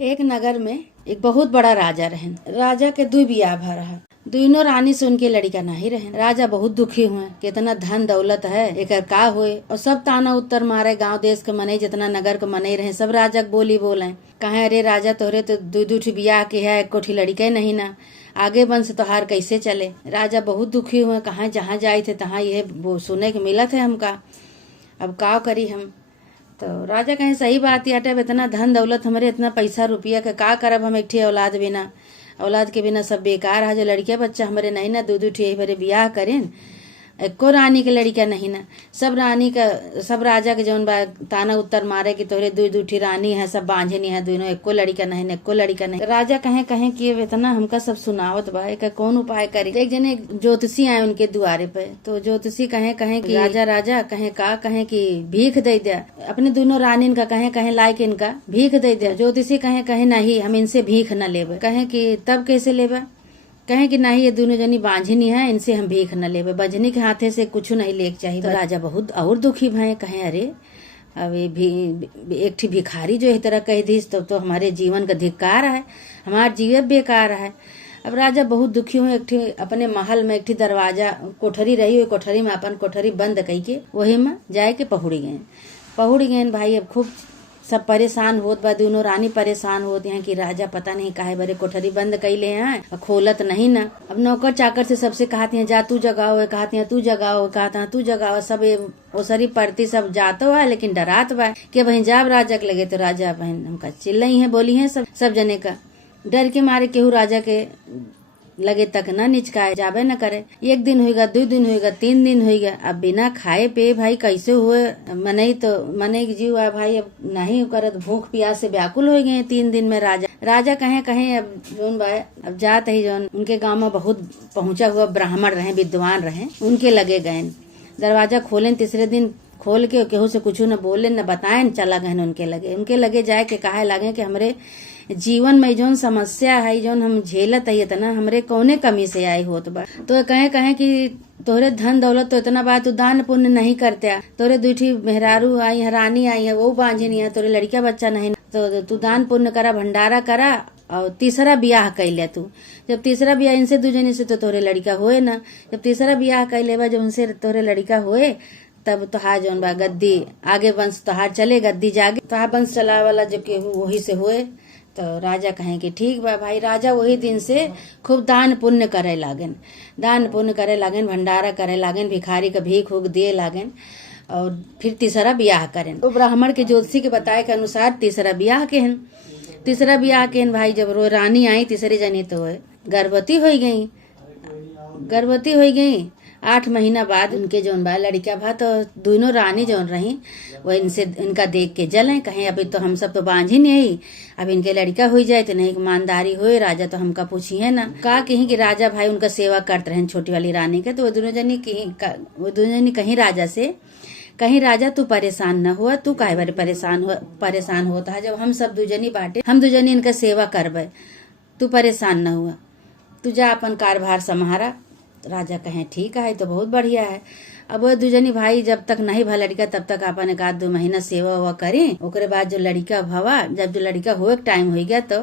एक नगर में एक बहुत बड़ा राजा रहन। राजा के दू बियाह भा रहा। दोनों रानी से उनके लड़का नहीं रहे। राजा बहुत दुखी हुए, कितना धन दौलत है, एकर का हुए। और सब ताना उत्तर मारे, गांव देश के मने जितना नगर के मने रहे सब राजा के बोली बोले। कहे अरे राजा तोहरे तो दू ठे बियाह के है, एक कोठी लड़के नहीं ना, आगे वंश तोहार कैसे चले। राजा बहुत दुखी हुए, कहा जहाँ जाए थे तहाँ यह सुने के मिला थे हमका, अब का करी हम। तो राजा कहे सही बात है, इतना धन दौलत हमारे, इतना पैसा रुपया के का करब हम, एक ठे औलाद के बिना सब बेकार है। जो लड़के बच्चा हमारे नहीं ना, दू ठे भरे बियाह करें, एको रानी के लड़का नहीं ना। सब राजा के जौन बा ताना उत्तर मारे कि तोरे दू ठे रानी है, सब बांझे नहीं है, दोनों एको लड़का नहीं। राजा कहे कि इतना हमका सब सुनावत बा, एक कौन उपाय करी। एक जने ज्योतिषी आए उनके द्वारे पे, तो ज्योतिषी कहे कि राजा कहे कि भीख दे दिया अपने दोनों रानी का, कहे लायक इनका भीख दे दिया। ज्योतिषी कहे नहीं, हम इनसे भीख न लेबे। कहे कि तब कैसे लेबे। कहे कि नहीं, ये दोनों जनी बांझनी है, इनसे हम भीख न लेबे, बजनी के हाथे से कुछ नहीं लेके चाहिए। तो राजा बहुत और दुखी भय, कहे अरे अब ये भी एक ठे भिखारी जो इस तरह कह दी तो हमारे जीवन का धिक्कार है, हमारा जीवन बेकार है। अब राजा बहुत दुखी हुए, एक ठे अपने महल में एक ठे दरवाजा कोठरी रही हुई, कोठरी में अपन कोठरी बंद कई के वही में जाए के पहुड़ गए भाई। अब खूब सब परेशान होत बा, दोनों रानी परेशान होती हैं कि राजा पता नहीं काहे बरे कोठरी बंद कैले हैं, खोलत नहीं ना। अब नौकर चाकर से सबसे कहती हैं जा तू जगाओ, कहती हैं तू जगाओ, सब ओसरी पड़ती सब जातो है, लेकिन डरात बा कि बहन जाब राजा के लगे तो राजा बहन हमका चिल्लई है, बोली है सब जने का डर के मारे केहू राजा के लगे तक न निचकाए जाबे न करे। एक दिन होगा, 2 दिन होगा, 3 दिन होगा, अब बिना खाए पे भाई कैसे हुए। मने जीव है भाई, अब नहीं करत, भूख प्यास से व्याकुल हो गए 3 दिन में। राजा कहे अब जोन भाई अब जात ही जोन उनके गांव में बहुत पहुंचा हुआ ब्राह्मण रहे, विद्वान रहे, उनके लगे गए। दरवाजा खोले, तीसरे दिन खोल के केहू से कुछ न बोले न बताए, चला गए उनके लगे जाए के कहे लगे कि हमरे जीवन में जोन समस्या है, जोन हम झेलत है इतना, हमरे कौने कमी से आई होत बा। तो कहे कि तोरे धन दौलत तो इतना बा, तू दान पुण्य नहीं करते, तोरे दूठी मेहरारू आई है, रानी आई है, वो बांझनी है, तोरे लड़का बच्चा नहीं, तो तू दान पुण्य करा, भंडारा करा, और तीसरा ब्याह कैले तू। जब तीसरा ब्याह इनसे दूजनी से तो तोरे लड़का होए ना, जब तीसरा ब्याह कैले बा जो उनसे तोरे लड़का होए, तब तोहार जौन बा गद्दी आगे वंश तोहार चले, गद्दी जागे, तोहार वंश चला वाला जो केहू वही से होए। तो राजा कहे कि ठीक बा भाई। राजा वही दिन से खूब दान पुण्य करे लागेन, भंडारा करे लागेन, भिखारी का भीख उग दिए लागेन, और फिर तीसरा ब्याह करें। तो ब्राह्मण के ज्योतिषी के बताए के अनुसार तीसरा ब्याह के हन भाई। जब रो रानी आई तीसरी जनी तो गर्भवती हो गई। 8 महीना बाद उनके जौन बा लड़का भा, तो दोनों रानी जौन रही वो इनका देख के जले, कहे अभी तो हम सब तो बांझी नहीं, अब इनके लड़का हो जाए तो नहीं ईमानदारी होए। राजा तो हमका पूछी है ना, का कहीं कि राजा भाई उनका सेवा करते रहे छोटी वाली रानी के। तो वो दोनों जनी कहीं राजा से, कहीं राजा तू परेशान न हुआ, तू काहे बारे परेशान होता है, जब हम सब दूजनी बाटे, हम दूजनी इनका सेवा करबे, तू परेशान न हुआ, तू जा अपन कारभार संभारा। राजा कहे ठीक है, तो बहुत बढ़िया है। अब वो दूजनी भाई जब तक नहीं भा लड़का तब तक अपन 1-2 महीना सेवा हुआ करें, ओकरे बाद जो लड़का भवा, जब जो लड़का हुए टाइम हो गया, तो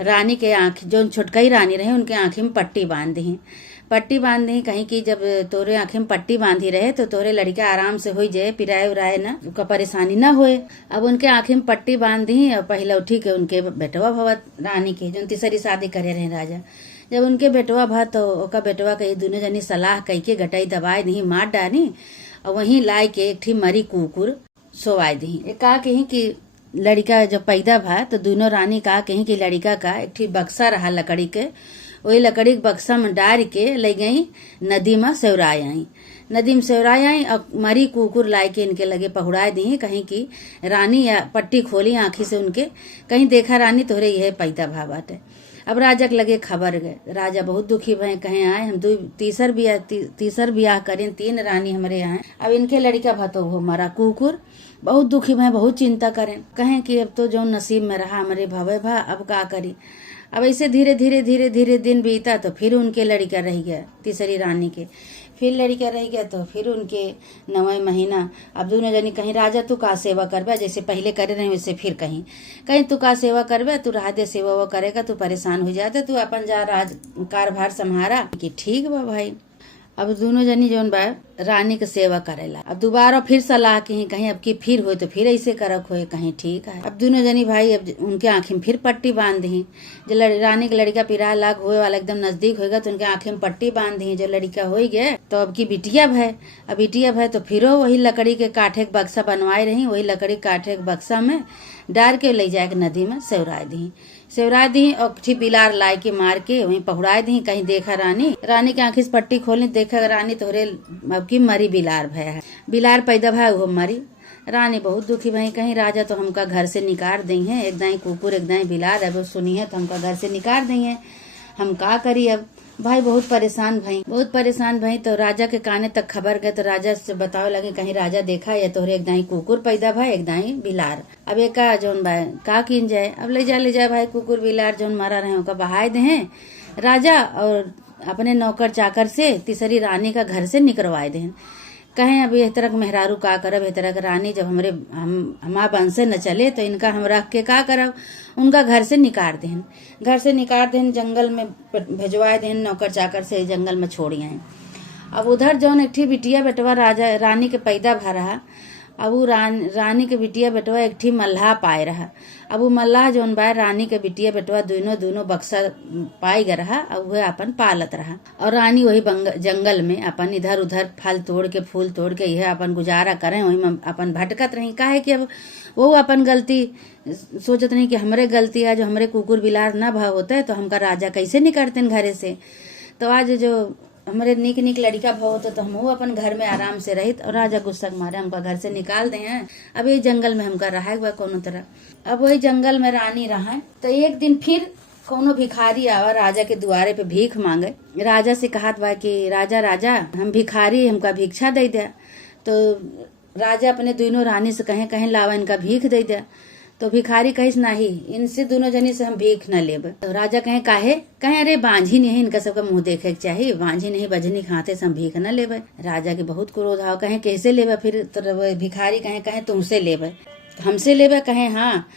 रानी के आँख जो छोटकई रानी रहे उनके आँखें में पट्टी बांध दी, कहीं कि जब तोरे आँखें में पट्टी बांधी रहे तो तोरे लड़का आराम से हो जाए, पिराए उराए ना, उनका परेशानी ना होए। अब उनके आँखें में पट्टी बांध दी, और पहले उठी के उनके बेटवा भवत रानी के जो तीसरी शादी करे रहे राजा। जब उनके बेटवा भा तो ओका बेटवा के दोनों जनी सलाह कई के गटाई दबाई दी, मार डाली, और वहीं लाए के एक ठी मरी कुकुर सोवाई दी। का कहीं कि लड़का जब पैदा भा तो दोनों रानी का कहीं कि लड़का का एक ठी बक्सा रहा लकड़ी के, वही लकड़ी के बक्सा में डाल के ले गई नदी में सेवराई आई, और मरी कुकुर लाई के इनके लगे पहुड़ाए दी, कहीं कि रानी या पट्टी खोली आंखी से उनके, कहीं देखा रानी तोहरे यह पैदा भा बाटे। अब राजा के लगे खबर गए, राजा बहुत दुखी भय, कहे आए हम तीसर ब्याह करें, 3 रानी हमारे यहाँ, अब इनके लड़का भतो हो मरा कुकुर। बहुत दुखी भय, बहुत चिंता करें, कहें कि अब तो जो नसीब में रहा हमारे भवे भा, अब का करी। अब ऐसे धीरे धीरे दिन बीता, तो फिर उनके लड़का रह गया तीसरी रानी के। फिर लड़का रह गया तो फिर उनके 9वें महीना अब दोनों जनी कहीं राजा तू का सेवा करबा, जैसे पहले करे रहे वैसे फिर कहीं कहीं तू का सेवा करबा, तू रहा दे सेवा वो करेगा, तू परेशान हो जाता, तू अपन जा राज कारभार संभारा कि ठीक बा भाई। अब दोनों जनी जौन बा रानी के सेवा करेला। अब दोबारा फिर सलाह की कहीं अब की फिर हो तो फिर ऐसे करक हो, कहीं ठीक है। अब दोनों जनी भाई अब उनके आंखें में फिर पट्टी बांध दी। जो रानी के लड़का पिरा लाग हुए वाला एकदम नजदीक होगा तो उनके आंखें में पट्टी बांध दी। जो लड़का हो गया तो अब की बिटिया भय, अब बिटिया भय तो फिर वही लकड़ी के काठे के बक्सा बनवाए रही, वही लकड़ी काठे के बक्सा में डार के ले जाए नदी में सेवरा दी और ठीक बिलार लाए के मार के वहीं पहुड़ाए दी। कहीं देखा रानी के आंखी से पट्टी खोलने देखा रानी तोहरे अब की मरी बिलार भय है, बिलार पैदा भय वो मरी। रानी बहुत दुखी भई, कहीं राजा तो हमका घर से निकाल दी है, एक दाई कुकुर एक दाई बिलार, अब सुनी है तो हमका घर से निकाल दी है, हम का करी। अब भाई बहुत परेशान भई तो राजा के काने तक खबर गए तो राजा से बतावे लगे कहीं राजा देखा या तोहरे एक दाई कुकुर पैदा भाई एक दाई बिलार। अब एक का जौन भाई का किन जाए, अब ले जाए भाई कुकुर बिलार जौन मारा रहे उनका बहाय दे हैं राजा और अपने नौकर चाकर से तीसरी रानी का घर से निकलवाए दे। कहें अब इस तरह मेहरारू का करब, इस तरह रानी जब हमारा वंश से न चले तो इनका हम रख के का करब। उनका घर से निकाल देन जंगल में भेजवाए देन, नौकर चाकर से जंगल में छोड़ी हैं। अब उधर जौन एक बिटिया बेटवा राजा रानी के पैदा भा रहा, अब वो रानी के बिटिया बेटवा एक मल्लाह पाए रहा। अब वो मल्लाह जौन बा रानी के बिटिया बेटवा दोनों बक्सा पाई गए रहा, अब वह अपन पालत रहा और रानी वही जंगल में अपन इधर उधर फल तोड़ के फूल तोड़ के यह अपन गुजारा करें, वही में अपन भटकत रही। काहे कि अब वो अपन गलती सोचत नहीं कि हमरे गलती है, जो हमरे कुकुर बिलार न भाव होता है तो हमका राजा कैसे निकलते घरे से। तो आज जो हमारे निक लड़का भाव होता तो हम अपन घर में आराम से रहित और राजा गुस्सा मारे हमका घर से निकाल दे हैं। अब ये जंगल में हमका रहा है कोनो तरह। अब वही जंगल में रानी रहा तो एक दिन फिर कोनो भिखारी आवा राजा के द्वारे पे भीख मांगे। राजा से कहत बा कि राजा हम भिखारी हमका भिक्षा दे दिया। तो राजा अपने दोनों रानी से कहें लावा इनका भीख दे दिया। तो भिखारी कहिस नहीं, इनसे दोनों जनी से हम भीख न लेब। तो राजा कहे अरे बांझी नहीं, इनका सबका मुंह देखे के चाहिए, बांझी नहीं बजनी खाते से हम भीख न लेब। राजा के बहुत क्रोध आओ, कहे कैसे लेब। फिर तो भिखारी कहे तुमसे लेब, हमसे लेबे। कहे हाँ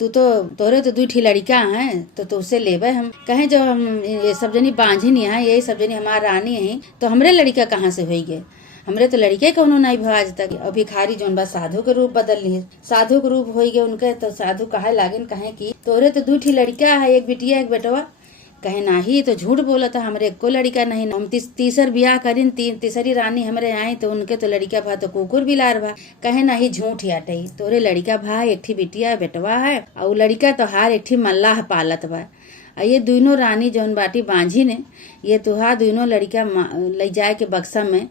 तोरे तो 2 लड़का हैं तो तुझसे लेबे हम। कहे जो हम ये सब जनी बांझी नहीं है, ये सब जनी हमारा रानी है तो हमरे लड़का कहाँ से हो गए, हमरे तो लड़के कौनो नहीं भा आज तक। और भिखारी जोन बा साधु के रूप बदल लिए, साधु के रूप हो गए उनके। तो साधु कहे लागिन कहे कि तोरे तो 2 लड़का है, एक बिटिया एक बेटवा। कहे नहीं तो झूठ बोला था, हमरे एको लड़का नहीं। हम तीसर ब्याह करीन, तीसरी रानी हमरे आई तो उनके तो लड़का भा तो कुकुर बिलार भा। कहे नहीं झूठ याटई, तोरे लड़का भा एक बिटिया बेटवा है और लड़का तो हार एक मल्लाह पालत बा। ये दोनों रानी जौन बाटी बांझी ने ये तुहार दोनों लड़का ले जाए के बक्सा में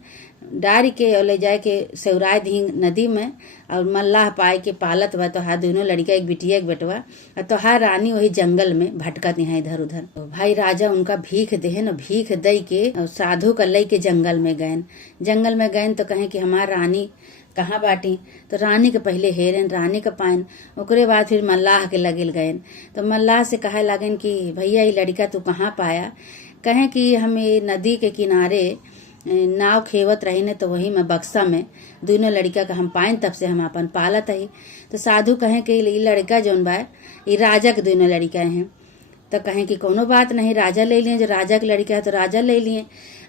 डार के और ले जाए के सेवराय दी नदी में और मल्लाह पाए के पालत बा। तो दोनों लड़का एक बिटिया एक बेटवा और तो रानी वही जंगल में भटकत यहाँ इधर उधर। तो भाई राजा उनका भीख देहन, भीख दे के और साधु का लई के जंगल में गए तो कहे कि हमार रानी कहाँ बाटी। तो रानी के पहले हेरन, रानी के पाइन, ओकरे बाद फिर मल्लाह के लगल गए। तो मल्लाह से कहे लागन कि भैया ये लड़का तू कहाँ पाया। कहे कि हम ये नदी के किनारे नाव खेवत रही ने तो वही में बक्सा में दोनों लड़का का हम पाइन, तब से हम अपन पालत है। तो साधु कहे कि ये लड़का जौन बा ये राजा के दोनों लड़का हैं। तो कहे कि कोनो बात नहीं, राजा ले लिए, जो राजा के लड़का है तो राजा ले लिए।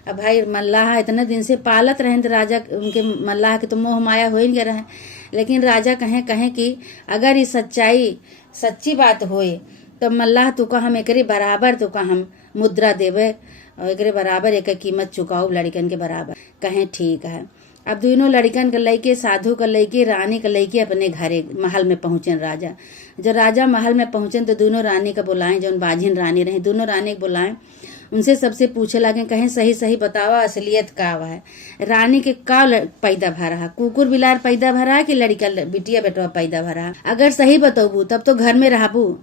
अब भाई मल्लाह इतने दिन से पालत रहे तो राजा उनके मल्लाह के तो मोह माया हो ही गया रहे। लेकिन राजा कहे कि अगर ये सच्ची बात होए तो मल्लाह तुका हम एकरे बराबर तुका हम मुद्रा देवे और एकरे बराबर एक कीमत चुकाओ लड़कन के बराबर। कहे ठीक है। अब दोनों लड़कन के लइके, साधु के लइके, रानी के लइके अपने घरे महल में पहुंचे। जब राजा महल में पहुंचे तो दोनों रानी का बुलाए, जो बाझिन रानी रही दोनों रानी के बुलाए, उनसे सबसे पूछे लगे कहे सही बतावा असलियत का है, रानी के का पैदा भा रहा, कुकुर बिलार पैदा भा रहा कि लड़का बिटिया बेटवा पैदा भा रहा। अगर सही बतौबू तब तो घर में रहबू,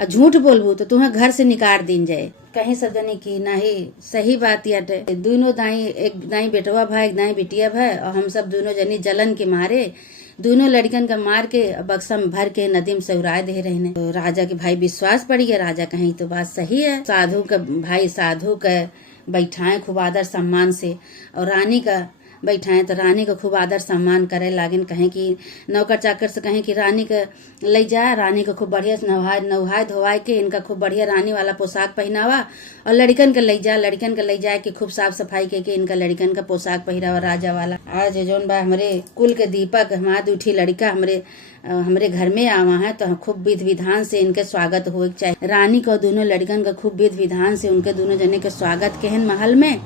झूठ बोलबू तो तुम्हें घर से निकाल दिन जाए। कहीं सदनी की नहीं सही बात याटे, दोनों दाई, एक दाई बेटवा भा एक दाई बिटिया भा और हम सब दोनों जनी जलन के मारे दोनों लड़कन का मार के बक्सा में भर के नदी में सौराय दे रहे ने। तो राजा के भाई विश्वास पड़ गया, राजा कहीं तो बात सही है। साधु का बैठाएं खूब आदर सम्मान से, और रानी का बैठाएं तो रानी को खूब आदर सम्मान करे लागेन। कहें कि नौकर चाकर से कहें कि रानी के ले जा, रानी को खूब बढ़िया नहाए धोवाए के इनका खूब बढ़िया रानी वाला पोशाक पहनावा, और लड़कन के ले जा, लड़कन के ले जाए कि खूब साफ सफाई के इनका लड़कन का पोशाक पहिरावा राजा वाला। आज जौन बा हमरे कुल के दीपक हमार दूठी लड़का हमरे घर में आवा है, तो खूब विधि विधान से इनके स्वागत हो चाहिए। रानी को दोनों लड़कन का खूब विधि विधान से उनके दोनों जने के स्वागत के महल में,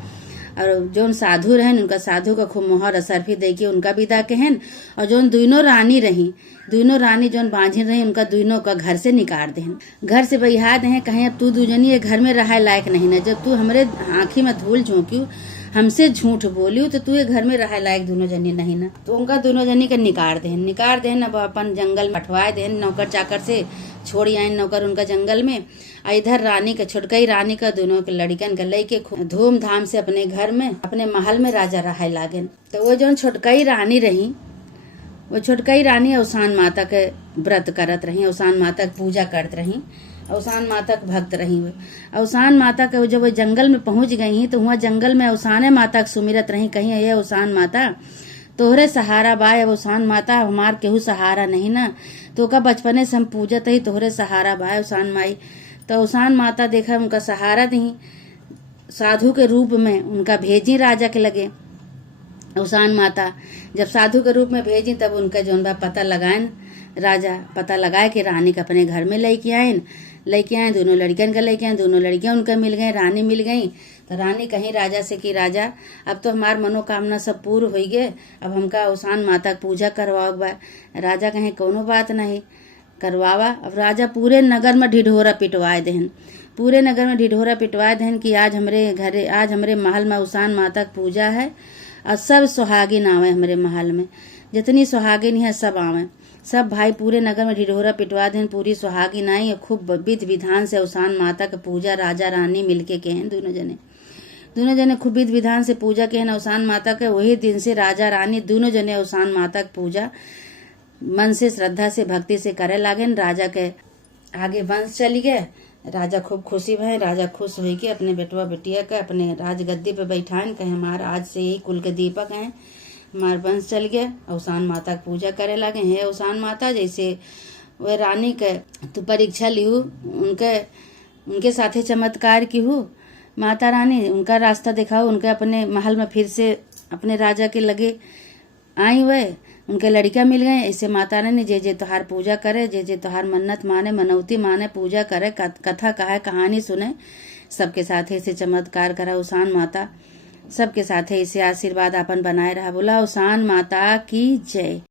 और जोन साधु रहन उनका साधु का खूब मोहर असरफी दे के उनका विदा कहन। और जोन दोनों रानी जोन बांझिन रही उनका दोनों का घर से निकाल देहन, घर से बहिहा दें। कहें अब तू दूजनी ये घर में रहा लायक नहीं न, जब तू हमरे आँखी में धूल झोंक्यू, हमसे झूठ बोलियो, तो तू ये घर में रहा लायक दोनों जनी नहीं न। तो उनका दोनों जनी के निकाल देहन। अब अपन जंगल में हटवाए देहन, नौकर चाकर से छोड़ी आए नौकर उनका जंगल में। इधर रानी का छोटकई रानी का दोनों के लड़कन के लेके धूमधाम से अपने घर में अपने महल में राजा रहा लागेन। तो वो जो छोटकई रानी रही, वो छोटकई रानी अवसान माता के व्रत करत रही, अवसान माता के पूजा करत रही, अवसान माता के भक्त रही। अवसान माता के जब वो जंगल में पहुंच गई तो वहाँ जंगल में अवसाने माता के सुमिरत रही। कहीं ये अवसान माता तोहरे सहारा बा, अवसान माता हमार केहू सहारा नहीं ना, तो का बचपने से हम पूजत ही तोहरे सहारा बा अवसान माई। तो अवसान माता देखा उनका सहारा दी, साधु के रूप में उनका भेजी राजा के लगे। अवसान माता जब साधु के रूप में भेजी तब उनका जौन बा पता लगाएन, राजा पता लगाए कि रानी के अपने घर में लेके आए, दोनों लड़कियन के लेके आए, दोनों लड़कियां उनका मिल गई, रानी मिल गई। तो रानी कहीं राजा से कि राजा अब तो हमार मनोकामना सब पूर्ण हो गए, अब हमका अवसान माता की पूजा करवाओ बा। राजा कहीं कोनो बात नहीं करवावा। अब राजा पूरे नगर में ढिढोरा पिटवाए देहन, पूरे नगर में ढिढोरा पिटवाए देहन कि आज हमरे महल में अवसान माता की पूजा है, और सब सुहागिन आवे हमरे महल में, जितनी सुहागिन है सब आवे, सब भाई पूरे नगर में ढिढोरा पिटवा देन। पूरी सुहागिन आई और खूब विधि विधान से अवसान माता की पूजा राजा रानी मिलके कहन, दोनों जने खूब विधि विधान से पूजा कहन अवसान माता के। वही दिन से राजा रानी दोनों जने अवसान माता की पूजा मन से श्रद्धा से भक्ति से करे लागेन। राजा के आगे वंश चली गए, राजा खूब खुशी भय, राजा खुश हुई के अपने बेटवा बेटिया के अपने राजगद्दी पे बैठान। कहे हमारा आज से यही कुल के दीपक हैं, हमार वंश चल गया। अवसान माता की पूजा करे लगे। हे अवसान माता, जैसे वह रानी के तू परीक्षा लिहू, उनके साथे चमत्कार की हूँ माता रानी, उनका रास्ता दिखाओ, उनके अपने महल में फिर से अपने राजा के लगे आई हुए, उनके लड़का मिल गए। ऐसे माता रानी जे तोहार पूजा करे, जे तोहार मन्नत माने, मनौती माने, पूजा करे, कथा कहे, कहानी सुने, सबके साथ ऐसे चमत्कार करा अवसान माता, सबके साथ ऐसे आशीर्वाद अपन बनाए रहा। बोला अवसान माता की जय।